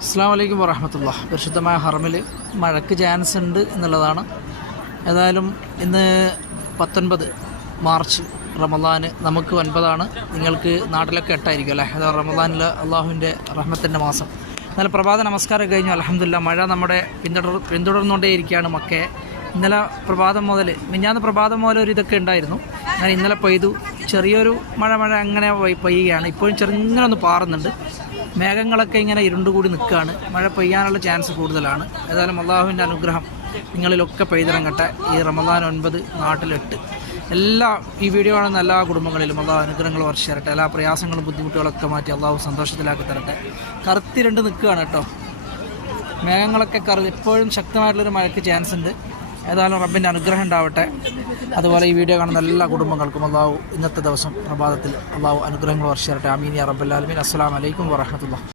അസ്സലാമു അലൈക്കും വറഹ്മത്തുള്ളാഹി. പരിശുദ്ധമായ ഹറമിൽ മഴയ്ക്ക് ചാൻസ് ഉണ്ട് എന്നുള്ളതാണ്. ഏതായാലും ഇന്ന് 19 മാർച്ച് റമദാൻ, നമുക്ക് 9 നിങ്ങൾക്ക് നാട്ടിലൊക്കെ 8 ആയിരിക്കും അല്ലേ? അതായത് റമദാനിൽ അള്ളാഹുവിൻ്റെ റഹ്മത്തിൻ്റെ മാസം. എന്നാലും പ്രഭാത നമസ്കാരം കഴിഞ്ഞു. അൽഹംദുലില്ലാഹ് മഴ നമ്മുടെ പിന്തുടർന്നുകൊണ്ടേയിരിക്കുകയാണ് മക്കയെ. ഇന്നലെ പ്രഭാതം മുതൽ, മിഞ്ഞാന്ന് പ്രഭാതം മുതൽ ഒരു ഇതൊക്കെ ഉണ്ടായിരുന്നു. അങ്ങനെ ഇന്നലെ പെയ്തു. ചെറിയൊരു മഴ അങ്ങനെ പെയ്യുകയാണ്. ഇപ്പോഴും ചെറുങ്ങനെ ഒന്ന് പാറുന്നുണ്ട്. മേഘങ്ങളൊക്കെ ഇങ്ങനെ ഇരുണ്ടുകൂടി നിൽക്കുകയാണ്. മഴ പെയ്യാനുള്ള ചാൻസ് കൂടുതലാണ്. ഏതായാലും അള്ളാഹുവിൻ്റെ അനുഗ്രഹം നിങ്ങളിലൊക്കെ പെയ്തിറങ്ങട്ടെ. ഈ റമദാൻ 9, നാട്ടിൽ 8. ഈ വീഡിയോ കാണുന്ന എല്ലാ കുടുംബങ്ങളിലും അള്ളാഹു അനുഗ്രഹങ്ങൾ വർഷിച്ചു തരട്ടെ. എല്ലാ പ്രയാസങ്ങളും ബുദ്ധിമുട്ടുകളൊക്കെ മാറ്റി അള്ളാഹു സന്തോഷത്തിലാക്കി തരട്ടെ. കറുത്തിരണ്ട് നിൽക്കുകയാണ് കേട്ടോ. മേഘങ്ങളൊക്കെ എപ്പോഴും ശക്തമായിട്ടുള്ളൊരു മഴയ്ക്ക് ചാൻസ് ഉണ്ട്. ഏതായാലും റബ്ബിൻ്റെ അനുഗ്രഹം ഉണ്ടാവട്ടെ. അതുപോലെ ഈ വീഡിയോ കാണുന്ന എല്ലാ കുടുംബങ്ങൾക്കും അള്ളാഹു ഇന്നത്തെ ദിവസം പ്രഭാതത്തിൽ അള്ളാഹു അനുഗ്രഹങ്ങൾ വർഷിച്ചു തരട്ടെ. ആമീൻ യാ റബ്ബൽ ആലമീൻ. അസ്സലാമു അലൈക്കും വറഹ്മത്തുള്ളാഹി.